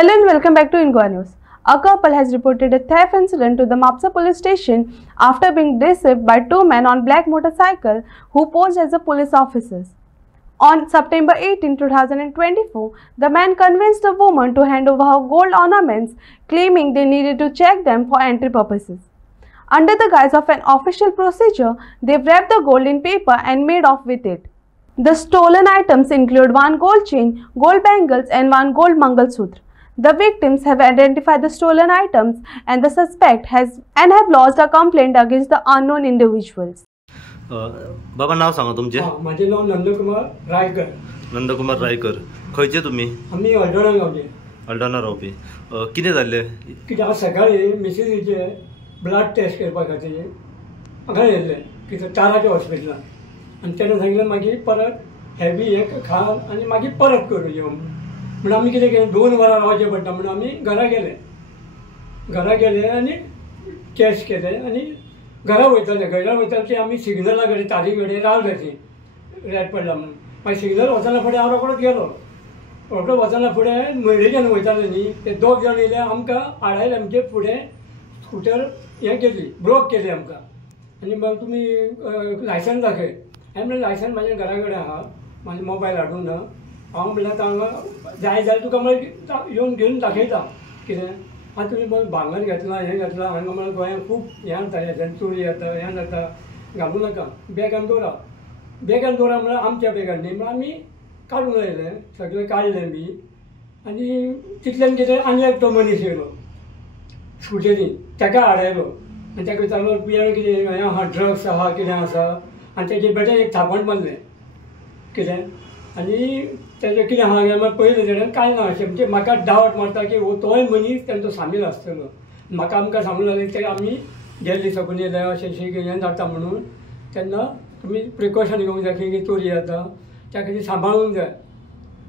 Hello and welcome back to Ingoa News. A couple has reported a theft incident to the Mapsa police station after being deceived by two men on black motorcycle who posed as the police officers. On September 18, 2024, the man convinced the woman to hand over her gold ornaments, claiming they needed to check them for entry purposes. Under the guise of an official procedure, they wrapped the gold in paper and made off with it. The stolen items include one gold chain, gold bangles, and one gold Mangalsutra. The victims have identified the stolen items and the suspect have lodged a complaint against the unknown individuals. बाबा नाव सांगा तुमचे? माझे नाव नंदकुमार रायकर. नंदकुमार रायकर. खयचे तुम्ही? आम्ही अल्डोना गावचे. अल्डोना रावपी. कितें जाल्ले? कित्याक आज सकाळी मिसेसीचे ब्लड टेस्ट करपा खातीर हांगा येयल्ले कितें ताराच्या हॉस्पिटलान आनी तेणें सांगलें मागीर परत हेवी एक खा आनी मागीर परत करूं यो म्हणून आमी कितें केलें 2 वरां रावचें पडटा म्हणून आमी घरा गेले आनी टेस्ट केले आनी घरा वयताले ते आमी सिग्नला कडेन तारी कडेन रावले ती रेड पडला म्हणून मागीर सिग्नल वचना फुडें हांव रोखडोच गेलो वचना फुडें मयळेच्यान वयताले न्ही ते 2 जाण येयले आमकां आडायले आमचे फुडें स्कूटर हें केली ब्लॉक केली आमकां आनी मग तुमी लायसन दाखय हांवें म्हणलें लायसन म्हाज्या घरा कडेन आहा म्हाजो मोबायल हाडून ना हांव म्हणल्यार हांगा जाय जाल्यार तुका म्हळ्यार येवन घेवन दाखयता कितें आतां तुमी मग भांगर घेतलां हें घेतलां हांगा म्हळ्यार गोंयांत खूब हें जाता हें चोरी जाता हें जाता घालूं नाका बॅगान दवरा म्हळ्यार आमच्या बॅगान न्ही म्हळ्यार आमी काडूंक लायलें सगळें काडलें बी आनी तितल्यान कितें आनी एकटो मनीस येयलो स्कुटेरीन ताका हाडयलो आनी ताका विचारलो पियानो कितें हें आहा ड्रग्स आहा कितें आसा आनी तेजे बेटे एक थापण मारलें कितें आनी तेजें कितें आहा म्हळ्यार पयलें तेणें कांय ना अशें म्हणजे म्हाका डावट मारता की तोय मनीस तेंचो सामील आसतलो म्हाका आमकां सांगूंक लागलें ते आमी गेल्ली सकून येयले अशें हें जाता म्हणून तेन्ना तुमी प्रिकॉशन घेवंक जाय की चोरी जाता त्या खातीर सांबाळूंक जाय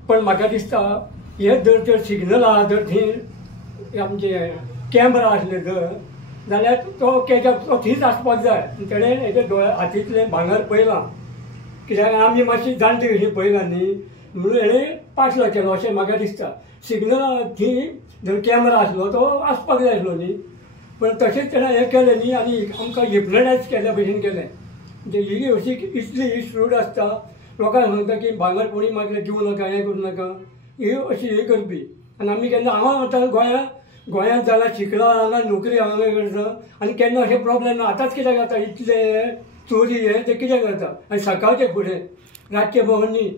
पण म्हाका दिसता हे जर सिग्नल आहा जर थंय आमचे कॅमेरा आसले जर जाल्यार तो थंयच आसपाक जाय तेणें हेजे दोळ्या हातींतलें भांगर पयलां कित्याक आमी मातशी जाणटी अशी पयलां न्ही म्हणून हेणें पासलो केलो अशें म्हाका दिसता सिग्नल थंय जर कॅमेरा आसलो तो आसपाक जाय आसलो न्ही पण तशेंच तेणें हें केलें न्ही आनी आमकां हिप्नोटायज केल्या भशेन केलें म्हणजे ही अशी इतली श्रूड आसता लोकांक सांगता की भांगर कोणी मागलें दिवं नाका हें करूं नाका ही अशी हे करपी आनी आमी केन्ना हांव आतां गोंयांत जाल्यार शिकला हांगा नोकरी हांगा करता आनी केन्ना अशें प्रॉब्लेम ना आतांच कित्याक जाता इतले चोरी हें तें कित्याक जाता आनी सकाळचे फुडें रातचे भोंवून न्ही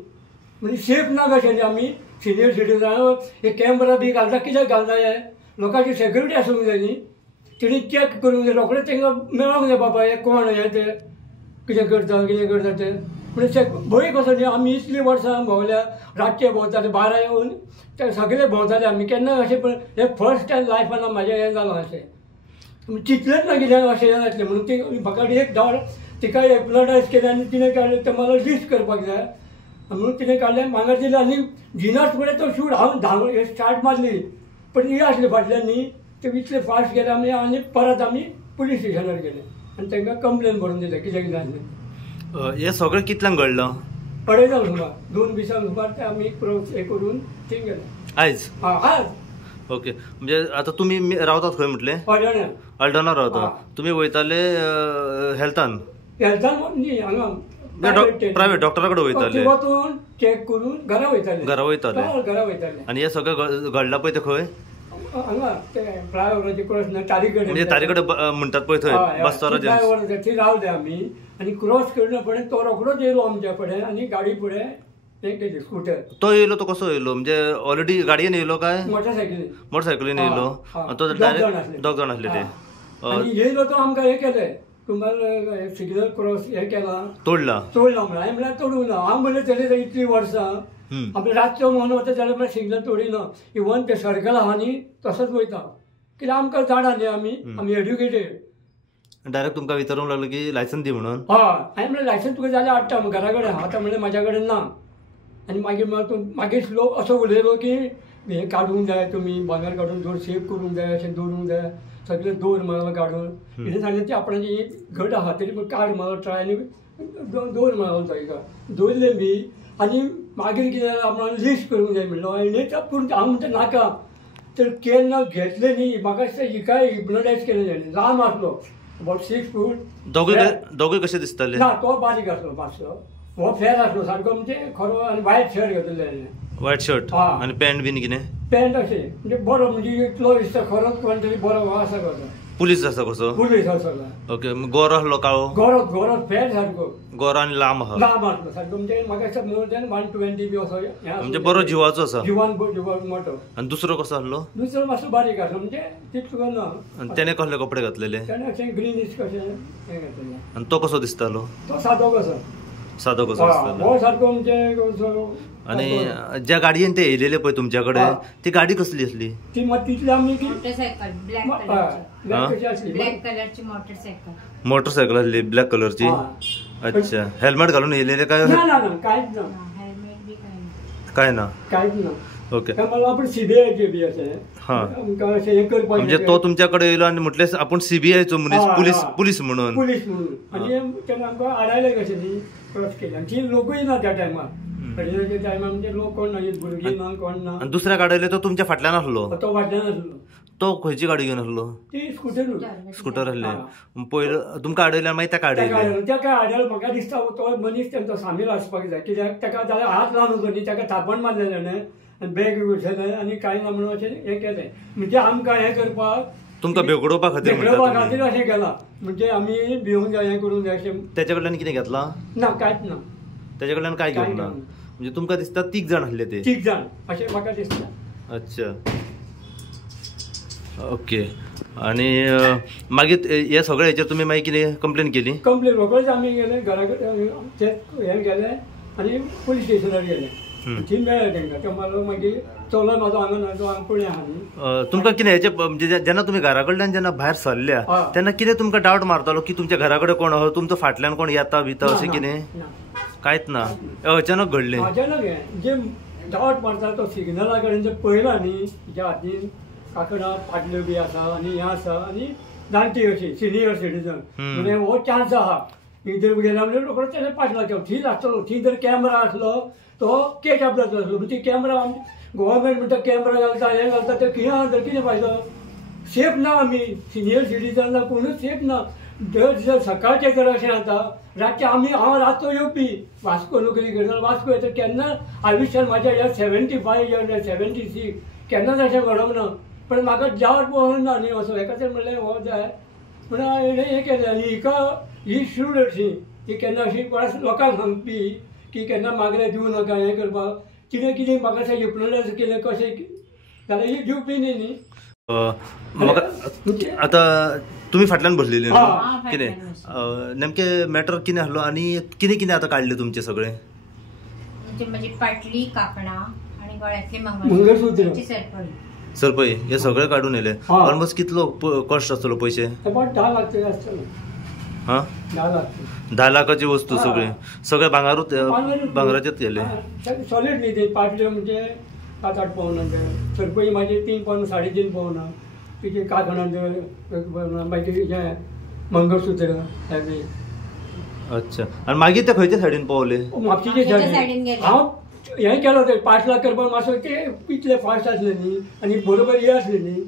म्हणजे सेफ ना कशें न्ही आमी सिनियर सिटीजन हे कॅमेरा बी घालता कित्याक घालता हे लोकांची सेक्युरिटी आसूंक जाय न्ही तेणी चॅक करूंक जाय रोखडें तांकां मेळोंक जाय बाबा हे कोण हें ते कितें करता ते म्हणजे भंय कसो न्ही आमी इतलीं वर्सां भोंवल्या रातचे भोंवताले 12 येवन ते सगळे भोंवताले आमी केन्ना अशें पण हे फर्स्ट टायम लायफान म्हाजें हें जालां अशें चिंतलेंच ना कितें अशें हें जातलें म्हणून ती म्हाका एक डावट तिका हिप्नोटायज केलें आनी तिणें काडलें तें मला लिस्ट करपाक जाय म्हणून तिणें काडलें भांगर दिलें आनी जिनास फुडें तो शूट हांव स्टार्ट मारली पण ही आसली फाटल्यान न्ही ते इतले फास्ट गेले आनी परत आमी पुलीस स्टेशनार गेले आनी तांकां कंप्लेन बरोवन दिलें कितें आसलें हे सगळें कितल्यांक घडलं? 2:30 सुमार 2 दिसांक सुमार ते आमी हें करून थंय गेले आयज ओके म्हणजे आता तुम्ही रावतात खंय म्हटलें? अल्डोना रावता. तुम्ही वयताले हेल्थान न्ही हांगा प्रायवेट डॉक्टरा कडेन वयताले वचून चॅक करून घरा वयताले आनी हे सगळें घडलां पळय ते खंय? हांगा ते फ्लायओवराचे क्रॉस तारी कडेन म्हणजे तारी कडेन म्हणटात पळय थंय बसतारा थंय रावले आमी आनी क्रॉस करना फुडें तो रोखडोच येयलो आमच्या फुडें आनी गाडी फुडें हें केली स्कूटर तो येयलो तो कसो येयलो म्हणजे ऑलरेडी गाडयेन येयलो काय मोटरसायकलीन येयलो तो डायरेक्ट 2 जाण आसले ते आनी येयलो तो आमकां हें केलें तुम्हाला सिग्नल क्रॉस हें केला तोडला म्हणून हांवें म्हळ्यार तोडूंक ना हांव म्हणलें तरी इतलीं वर्सां आपल्या रातचो म्हणून वता जाल्यार म्हळ्यार सिग्नल तोडिना इवन ते सर्कल आहा न्ही तसोच वयता कित्याक आमकां जाणा न्ही आमी एड्युकेटेड डायरेक्ट तुमकां विचारूंक लागलो की लायसन दी म्हणून हांवें म्हणलें लायसन तुका जाल्यार हाडटा घरा कडेन आतां म्हणलें म्हाज्या कडेन ना आनी मागीर लोक असो उलयलो की हें काडूंक जाय तुमी भांगर काडून दवर सेफ करूंक जाय अशें दवरूंक जाय सगळें दवर म्हणून काडून कितें सांगलें ती आपणाची घट आहा तरी पूण काड म्हणून ट्राय आनी दवर म्हणून ताका दवरलें बी आनी मागीर कितें जालें आपणाक लिस्ट करूंक जाय म्हणलो आनी पूण हांव म्हणटा नाका तर केन्ना घेतले न्ही म्हाका दिसता ही काय हिप्नोटायज केले ताणें ल्हान आसलो अबाउट 6 फूट दोघे कशे दिसताले ना तो बारीक आसलो मातसो हो फेर आसलो सारको म्हणजे खरो आनी व्हायट शर्ट घातलेले ताणें व्हाईट शर्ट हा. आणि पॅन्ट बीन कितें पॅन्ट अशें म्हणजे बरो म्हणजे इतलो दिसता खरोच कोण तरी बरो हो आसा कसो पुलीस आसा कसो पुलीस आसलो ओके गोरो आसलो काळो गोरोत फेर सारको गोरो आणि लांब आहा लांब आसलो सारको म्हणजे म्हाका दिसता मोर दॅन 120 बी असो म्हणजे बरो जिवाचो आसा जिवान मोठो आणि दुसरो कसो आसलो दुसरो मातसो बारीक आसलो म्हणजे तितलो ना आणि त्याने कसले कपडे घातलेले ताणें अशें ग्रीनिश कशें हें घातलेलें आणि तो कसो दिसतालो तो सादो कसो सादो कसो दिसतालो हो सारको म्हणजे कसो आणि ज्या गाडयेन ते येयलेले पळय तुमच्याकडे हा. ती गाडी कसली असली ती मग तितली आमी की मोटरसायकल ब्लॅक हा, कलरची black कशी असली ब्लॅक कलरची मोटरसायकल मोटरसायकल असली ब्लॅक कलरची हा. अच्छा हेल्मेट घालून येयलेले काय ना ना ना कांयच ना हेल्मेट बी काही नाही. काय ना कांयच ना ओके काय मला आपण सीबीआयचे बी अशें हा. आमकां अशें हें करपाक म्हणजे तो तुमच्याकडे येयलो आणि म्हटले आपण सीबीआयचो मनीस हा, पुलीस हा. पुलीस म्हणून पुलीस म्हणून आणि तेन्ना आमकां आडायले कशें न्ही क्रॉस केले आणि ती लोकूय ना त्या टायमार त्या टायमार म्हणजे लोक कोण ना भुरगीं ना कोण ना आणि दुसऱ्या गाडयेले तो तुमच्या फाटल्यान आसलो तो फाटल्यान आसलो तो खंयची गाडी घेवन आसलो ती स्कुटर स्कूटर हा. आहले पयलो तुमकां आडयल्यार मागीर ताका आडयले तेका आडयलो म्हाका दिसता तो मनीस तेंचो सामील आसपाक जाय कित्याक तेका जाल्यार हात लावन वचो न्ही तेका थापण मारलें ताणें आनी बॅग उठयलें आनी कांय ना म्हणून अशें हें केलें म्हणजे आमकां हें करपाक तुमकां भेगडोवपा खातीर भेगडोवपा म्हणटा खातीर तुमी. अशें केलां म्हणजे आमी भिवूंक जाय हें करूंक जाय अशें त्याच्या कडल्यान कितें घेतलां ना कांयच ना त्याच्या कडल्यान काय घेवंक ना घेवंक म्हणजे तुमकां दिसता 3 जाण आसले ते 3 जाण अशें म्हाका दिसता अच्छा ओके आणि मागीर हे सगळे हेचेर तुमी मागीर कितें कंप्लेन केली कंप्लेन रोखडेच आमी गेले घरा कडेन ते हें गेले आनी पुलीस स्टेशनार गेले थंय मेळ्ळें तांकां ते म्हणलो मागीर चलो म्हाजो हांगा ना तो हांगा पुण्या आहा न्ही तुमकां कितें हेचे म्हणजे जेन्ना तुमी घरा कडल्यान जेन्ना भायर सरल्या हा. तेन्ना कितें तुमकां डावट मारतालो की तुमच्या घरा कडेन कोण आहा तुमचो फाटल्यान कोण येता बिता अशें कितें ना कांयच ना अचानक घडलें अचानक हें जे डावट मारता तो सिग्नला कडेन जे पळयला न्ही ज्या हातीन काकडां फाटल्यो बी आसा आनी हें आसा आनी जाणटी अशी सिनियर सिटीजन म्हणजे हो चान्स आहा इधर गेला म्हणजे रोखडो तेणे पाटला केलो थंय आसतलो थंय जर कॅमेरा आसलो तो केस आपल्याचो आसलो म्हणजे कॅमेरा गव्हर्मेंट म्हणटा कॅमेरा घालता हें घालता ते कितें फायदो सेफ ना आमी सिनियर सिटीजन ना कोणूच सेफ ना जर सकाळचें जर अशें जाता रातचें हांव रातचो येवपी वास्को नोकरी करता वास्को येता केन्ना आयुश्यान म्हाज्या ह्या 75 इयर्स 76 केन्नाच अशें घडोंक ना पण म्हाका जावट पळोवंक ना न्ही असो हेका तर म्हणलें हो जाय म्हणून हांवें हें केलें आनी हिका ही शूड अशी ही केन्ना अशी कोणाक लोकांक सांगपी की केन्ना मागलें दिवं नाका हें करपाक कितें कितें म्हाका अशें हिप्नोटायज केलें कशें जाल्यार ही दिवपी न्ही म्हाका आतां तुमी फाटल्यान बसलेली न्हू हा, कितें नेमकें मॅटर कितें आसलो आनी कितें कितें आतां काडलें तुमचें सगळें म्हणजे माझी पाटली काकणां आणि गळ्यातले मंगळसूत्र. मंगळसूत्र सरपळी सरपळी हे सगळें काडून येयले हा. ऑलमोस्ट कितलो कॉस्ट आसतलो पयशे अबाउट 10 लाख तरी आसतलो हा 10 लाख 10 लाखाची वस्तू हा. सगळे भांगारूच भांगराचेच गेले सॉलिड न्ही ते पाटल्यो म्हणजे 7-8 पावनांचे सरपळी माझे 3 पावन 3.5 पावना तिचे काकणांचे मागीर हें मंगळसूत्र हें बी अच्छा आणि मागीर ते खंयच्या सायडीन पावले म्हापशेचे म्हापशेच्या सायडीन गेले. हांव हें केलो ते 5 लाख करपाक मातसो ते इतले फास्ट आसले न्ही आनी बरोबर हे आसले न्ही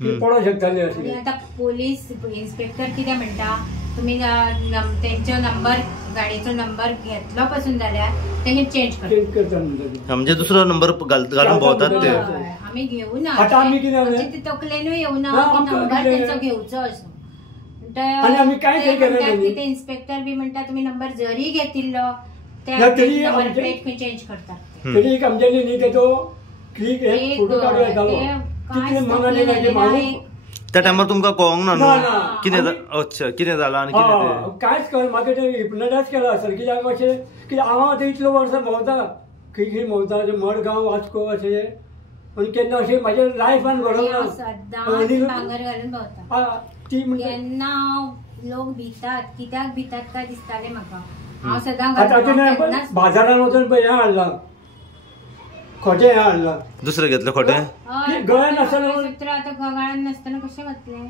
ते पडोवंक शकताले आणि आसले आता पोलीस इन्स्पेक्टर कितें म्हणटा तुम्ही तेंचो नंबर गाडयेचो नंबर घेतलो पासून जाल्यार तेंगे चेंज करता चेंज करता म्हणटा म्हणजे दुसरो नंबर घालून भोंवतात ते हय. आमी घेवना आतां आमी कितें जालें? आमचे ते तकलेनूय येवना ना, की आमकां नंबर कितें- तेंचो घेवचो असो आनी आमी कांयच ते हें केलें म्हणटात न्ही. की ते इन्स्पेक्टर बी म्हणटा तुम्ही नंबर जरी घेतिल्लो ते ना, तरी नंबर आमचे- प्लेट खंय चेंज करतात तरी एक आमच्यानी न्ही तेजो क्लिक एक, एक फोटो काडूं येतालो ते तितले कांयच मनाने तकलेन ताजे येना, मागून एक त्या टायमार तुमकां कळोंक ना ना, न्हू ना. कितें अच्छा कितें जालां आनी कितें हय, कांयच कळ म्हाका ते हिप्नोटायज केला सर कित्याक अशें की हांव आतां इतलो वर्सां भोंवता खंय भोंवता मडगांव वास्को अशें आनी केन्ना अशें म्हाज्या लायफान घडोंक हांव ना सदांच भांगर घालून भोंवता आ, ती म्हणटा केन्ना लोक भितात कित्याक भितात काय दिसताले म्हाका हांव सदां आतां घालून तिणें भोंवता, केन्नाच- बाजारान वचून पळय हें हाडलां खोटें हें हाडलां दुसरें घेतलें खोटें हय, गळ्यान आसतना- मंगळसूत्र आतां गळ्यान नासतना कशें घातलें